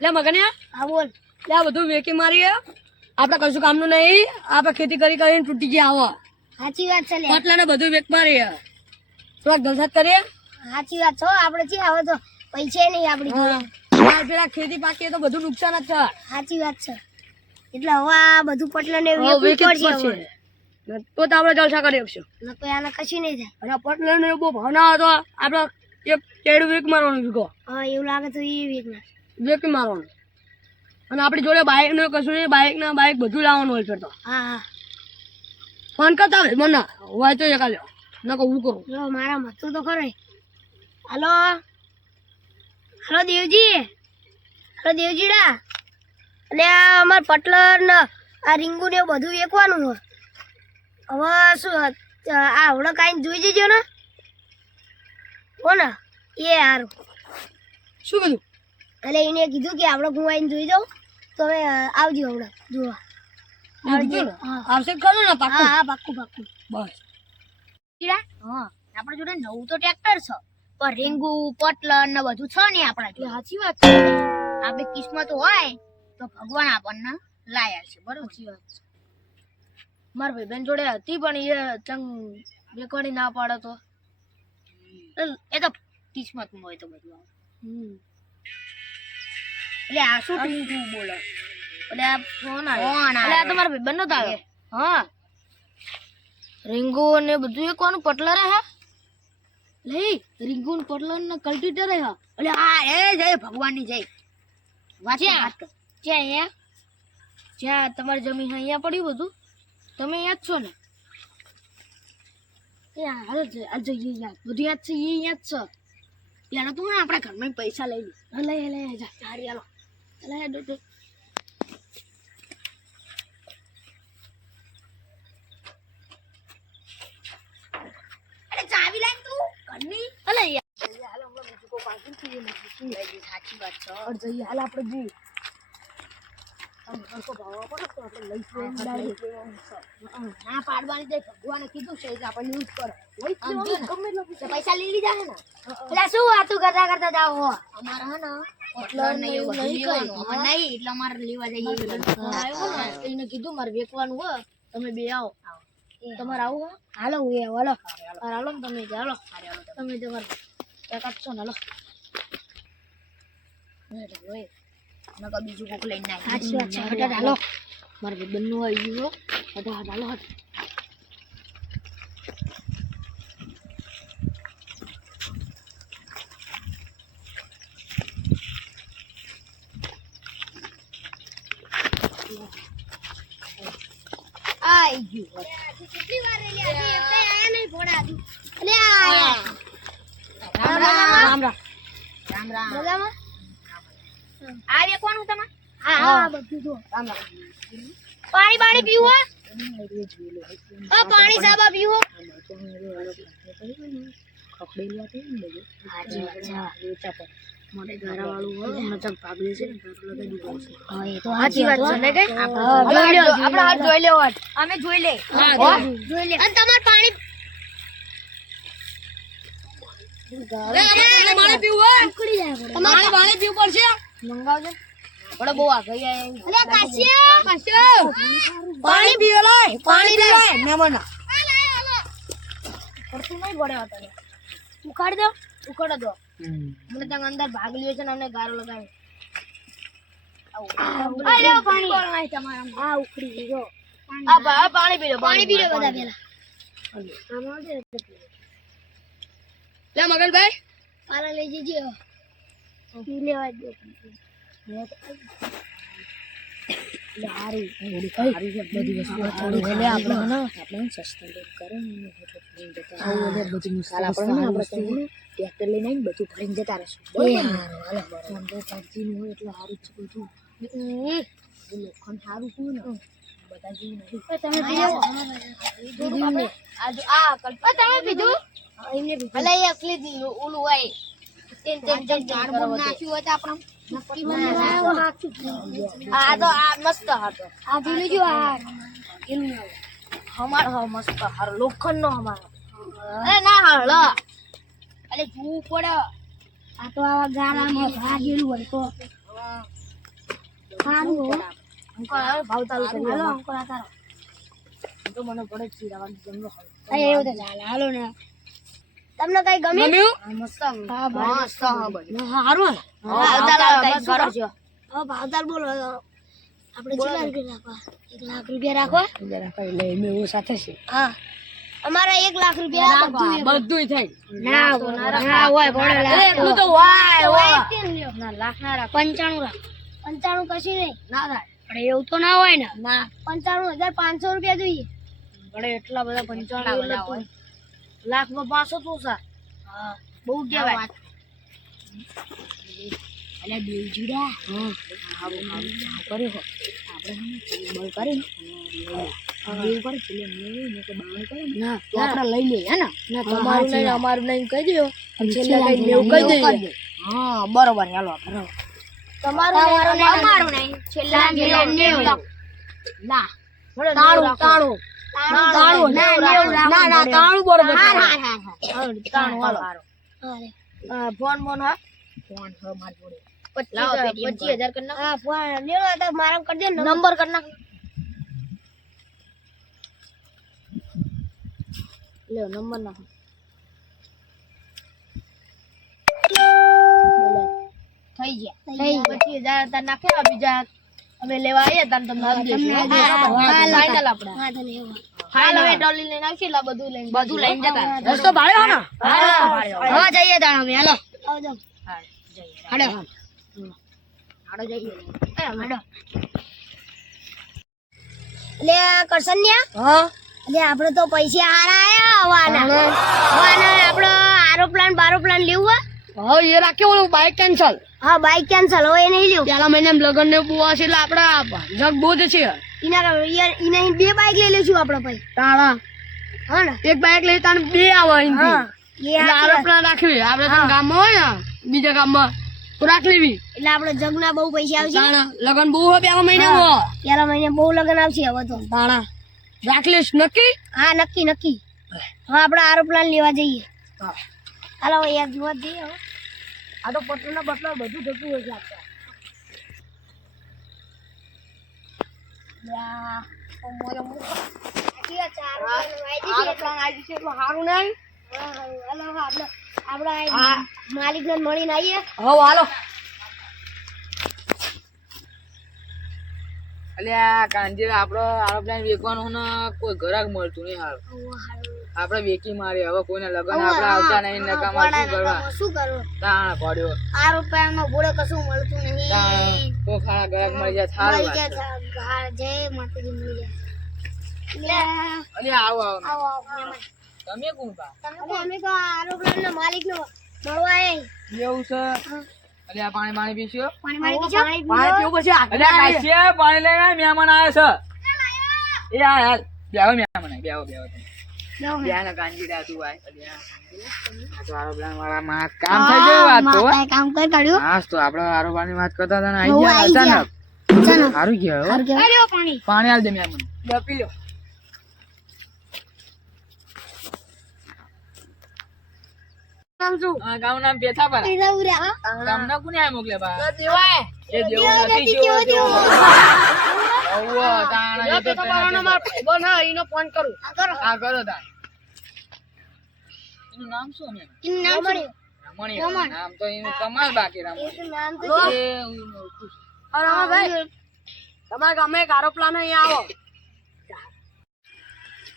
લે મગન્યા હા બોલ. લે આ બધું વેકી મારી આપણે કશું કામનું નહીં. આપણે ખેતી કરીને તૂટી ગયા આવો સાચી વાત છે લે. પટલા ને બધું વેક મારી થોડાક ધલસાત કરીએ. સાચી વાત છો. આપણે છે હવે તો પૈસા નહીં આપડી જોડે. પેલા ખેતી પાકી તો બધું નુકસાન જ છે. સાચી વાત છે. એટલે હવે આ બધું પટલાને વેચવું પડશે હવે. તો આપણે જલસા કરી આપશું. નકર આને કશું નહીં થાય. અને પટલા ને બહુ ભાવ ના હતો. આપણે એક કેડું વેક મારવાનું વીઘો હા એવું લાગે તો એ વેચના વેક મારવાનું. અને આપણી જોડે બાઇક નું કશું નહીં. બાઇક બધું લાવવાનું હોય ફેર તો. હા હા ફોન કરતા હોય મને હોય તો એકા લ્યો ન કહું હું કરું. લો મારા મતું તો ખરો. હાલો હાલો દેવજી. હાલો દેવજીડા. એટલે આ અમાર પટલર ને આ રીંગુ ને એવું બધું વેચવાનું હોય. હવે શું આ હવડે કાંઈ જોઈ જજો ને. હો ને એ સારું. શું કીધું? એટલે એને કીધું કે આપણે હું આવીને જોઈ જાઉં. તો હવે આવજો હવડે જોવા. આવશે ખરું ને પાક્કું? હા પાક્કું પાક્કું. બસ હા આપણા જોડે નવું તો ટ્રેક્ટર છે પણ રીંગુ પટલર ને બધું છે ને આપણા જોડે. સાચી વાત છે. આપણે કિસ્મત હોય તો ભગવાન આપણને લાયા છે. બરોબર. સાચી વાત છે. મારા ભાઈબેન જોડે હતી પણ એ ચંગ બેકવાડી ના પાડે તો એ તો કિસ્મત માં હોય તો બધું આવે. એટલે આ શું તું બોલો. એટલે આ ફોન આવ્યો. ફોન એટલે આ તમારા ભાઈબેન નતો આવ્યો. હા રીંગુ ને બધું એ કોનું પટલર હે લઈ રીંગુ ને પટલર ને કલ્ટીટર હે. એટલે આ એ જય ભગવાન ની જય. જ્યાં અહીંયા જ્યાં તમારી જમીન છે અહીંયા પડ્યું બધું. તમે અહીંયા જ છો ને? એ હાલ જઈએ યાર બધું યાદ છે. એ અહીંયા જ છે. પેલા તો ને આપણા ઘરમાં પૈસા લઈ લઈ લઈ જા સારી હાલો લે. ચાવી લાય તું ઘરની. અલે યાર હાલ હમણાં બીજું કોઈ પાકું થઈ ગયું નથી. સાચી વાત છે. જઈએ હાલ આપણે જઈએ. ના પાડવાની જાય ભગવાને કીધું છે કે આપણે યુઝ કરો. પૈસા લઈ લીધા હે ને. એટલે શું વાતું કરતા કરતા જાવ હો. અમારે હે ને પટલર ને એવું બધું લેવાનું. અમારે નહીં એટલે અમારે લેવા જઈએ. એને કીધું મારે વેચવાનું હોય તમે બે આવો. તમારે આવું હોય? હાલો હું એ હાલો. હાલો ને તમે હાલો. તમે તમારે કાઢશો ને હાલો. બીજું કોક લઈને ના. સાચી વાત છે. હટાટ હાલો. મારે ભાઈબંધ નું આવી ગયું. હટાટ હાલો હટ. આઈ ગયું. કેટલી વાર રેલી આજે એક આયા નહીં ભોળા હજુ. અલે આયા. રામ રામ. રામ રામ. મજામાં? આ રે કોનું તમા? હા બધું જો. રામ રામ. પાણી પીવો? પાણી સાબા પીવો? મને ગારા વાળું હોય મને ચક ભાગલે છે ને ગારો લગાવી દીધો છે. હા એ તો સાચી વાત છે ને કે આપણે હાથ જોઈ લેવો. અમે જોઈ લે. જોઈ લે. અને તમાર પાણી પાણી પીવું હોય ઉકળી જાય પડે. તમારે પાણી પીવું પડશે. મંગાવજો. બડે બહુ આગળ આયા. અલે કાશ્યો પાણી પીવે લાય. પાણી લાય મહેમાન. પડતું નહીં પડે અત્યારે. ઉખાડી દો. ઉખાડ દો. મને ત્યાં અંદર ભાગ લ્યો છે ને અમને ગારો લગાવે. આ લ્યો પાણી. આ ઉખડી ગયો. આ પાણી પી લો. પાણી પી લો બધા પેલા. લે મગનભાઈ પાલા લઈ જજો. પી લેવા દો. ટ્રેક્ટર લઈને આવીને બધું ભરીને જતા રહેશું. લોખંડ સારું શું ને બધા જેવું તમે પીજો. તમે પીધું? ભલે એકલી દી ઓલું હોય. નાખ્યું હોય તો આપણે આ તો આ મસ્ત હતો. આ પીલું જો આ અમારો મસ્ત હારો લોખંડ નો અમારો. અરે ના હળ. અરે જોવું પડે. આ તો આવા ગાળામાં ભાગેલું હોય તો સારું હો. અંકલ હવે ભાવ ચાલુ કરી હાલો દો. અંકલ આ તારો. તો મને પડે જ ચીરાવાનું જમલો હોય. અરે એવું તો ચાલે હાલો ને. તમને કઈ ગમ્યું? આ મસ્ત હા, મસ્ત હા બધું. સારું ને? ભાવતાલ આવતા શું કરશો? હવે ભાવતાલ બોલો આપણે કેટલા રૂપિયા રાખવા? 1 લાખ રૂપિયા રાખવા? જરા કઈ લઈ મેં એવું સાથે છે. હા અમારા 1 લાખ રૂપિયા બધું થાય. ના હોય પડે અરે એટલું તો હોય હોય. ના લાખ ના રાખ 95 રાખ 95 કશું નહીં ના થાય. પણ એવું તો ના હોય ને ના 95,500 રૂપિયા જોઈએ. પડે એટલા બધા 95 હોય. લાખમાં 500 તો સા. હા બહુ કહેવાય. અલ્યા દેવજીડા કર્યો હો. આપણે બળ કરીને દેવ કરે પેલે મેં કે બાળ કરે ને ના તો આપણે લઈ લઈએ હે ને. ના તમારું નહીં અમારું નહીં કહી દો. છેલ્લે કઈ દેવ કહી દઈએ. હા બરોબર હાલો આપણે. તમારું નહીં અમારું નહીં છેલ્લા 90 ના તાળું તાળું ના ના તાળું બરોબર. તાળું હાલો. ફોન ફોન હા ફોન હ માર જોડે 25,000 કરી નાખ. હા ફોન લેવો તો મારા કરી દે નંબર કરી નાખ. લ્યો નંબર નાખ. થઈ ગયા. થઈ 25,000 તાર નાખ્યા બીજા અમે લેવા આવીએ તાર તમને આપી દઈશું. ફાઇનલ આપણે. હા તને એવું હાલ હવે ડોલી લઈને આવશે એટલે બધું લઈને જતા. રસ્તો ભાડ્યો હો ને? હા જઈએ તાણ અમે હાલો આવજો હા જઈએ. હાડો હાડો જઈએ. હાડો લે કરસન્યા હા લે આપણે તો પૈસા હારા આયા હવાના આપણે આરોપ્લાન બારોપ્લાન લેવું હા એ રાખ્યો ઓલું બાઈક કેન્સલ. હા બાઈક કેન્સલ હોય નહીં લેવું પેલા મહિને લગન ને બુવા છે એટલે આપડા જગ બહુ જ છે. એના 2 બાઈક લઈ લઈશું આપણે ભાઈ તાણા હા ને એક બાઈક લઈ તાણ 2 આવે હા અહીંથી. એ એટલે આરોપ્લાન રાખવી આપણે તો ગામમાં હોય ને બીજા ગામમાં તો રાખ લેવી. એટલે આપણે જગના બહુ પૈસા આવશે તાણા લગન બહુ હોય પેલા મહિને પેલા મહિને બહુ લગન આવશે હવે તો તાણા રાખ લઈશ નક્કી. હા નક્કી નક્કી હા આપણે આરોપ્લાન લેવા જઈએ હા. હાલો યાર જોવા જઈએ હવે આ તો પટલા બટલા બધું જતું હોય છે આપણે. માલિક ને મળીને આવીએ હાલો. અલ્યા કાંજી આપડો આરોપ્લાન વેચવાનું ને કોઈ ઘરાક મળતું નહીં. હાલ આપડે વેચી મારી હવે કોઈને લગન આપડે આવતા નહીં નકામા શું કરવા. શું કરવું તાણ પડ્યો આ રૂપિયામાં બોલે કશું મળતું નહીં તાણ તો ખાડા ઘરાક મળી જાય સારું મળી વાત. જાય જય માતાજી મળી જાય અલ્યા આવો આવો આવો આવો મહેમાન. તમે કોણ પા અમે તો આરોપ્લાન ના માલિક નો મળવા આયા એવું છે. અલ્યા પાણી પાણી પીશો. પાણી પીજો પાણી પીવું પછી અલ્યા કાશીએ પાણી લઈને મહેમાન આવ્યા છે. એ આ હાલ બેહો મહેમાન બેહો બેહો બેહો કાંજીડા તું આય. અલ્યા આ તો આરોપ્લાન વાળા માં કામ થઈ ગયું વાત તો. કામ કઈ કાઢ્યું હા તો આપણે આરોપ્લાન ની વાત કરતા હતા ને હો, આઈ આઈ ગયા ગયા. અચાનક. ચાલો સારું કહેવાય હો. અરે પાણી પાણી આલ દે મહેમાન લે પી લો. નામ શું આ ગામ નામ પેથાપરા. પીઝા ઉર્યા ગામ ના કોને આ મોકલે બા દેવાય એ જેવું નથી કેવો જેવો કેવો ઓવો તાણ એ તો પેથાપરાનો માર ભાઈબંધ હા ઈનો ફોન કરું. કરો હા કરો તાણ. એનું નામ શું ને? એનું નામ શું રમણી. નામ તો એનું કમાલ બાકી રમણી. એનું નામ તો એ અરે હા ભાઈ તમારા ગામે એક આરોપ્લાન અહીંયા આવો.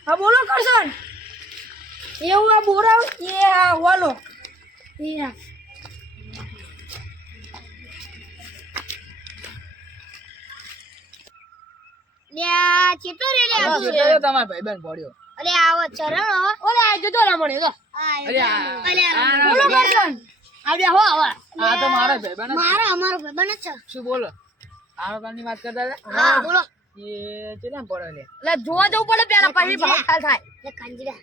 હા બોલો કરશન. એવું આ બોરાવ એ હા વાલો હીરા લ્યા ચેટલો રે લે આ તો. તમારા ભાઈબંધ પડ્યો. અરે આવો ચરણ હો ઓલે આ જતો રમણી તો. અરે બોલો કરશન આવ્યા હો આવા. આ તો મારો ભાઈબંધ જ. મારા અમારો ભાઈબંધ જ છે શું બોલો આરોપ્લાન ની વાત કરતા હતા. હા બોલો એ ચેલા પડે લે. એટલે જોવા જવું પડે પેલા પછી ભાવ થાય. લે કાંજીડા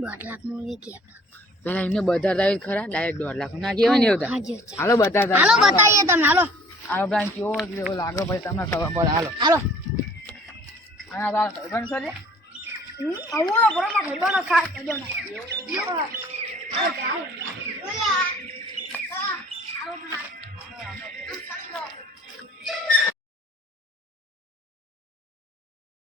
2 લાખ નું વેચી પેલા એમને બતાવતા હોય ખરા ડાયરેક્ટ 2 લાખ ના કેવાય ને એવું થાય. હાજી હાલો બતાવતા હાલો બતાવીએ તમને હાલો આરોપ્લાન કેવો કેવો લાગે પછી તમને ખબર પડે. હાલો હાલો આના તારા ભાઈબંધ છે ને? આવો બરોબર ભાઈબંધ ખાસ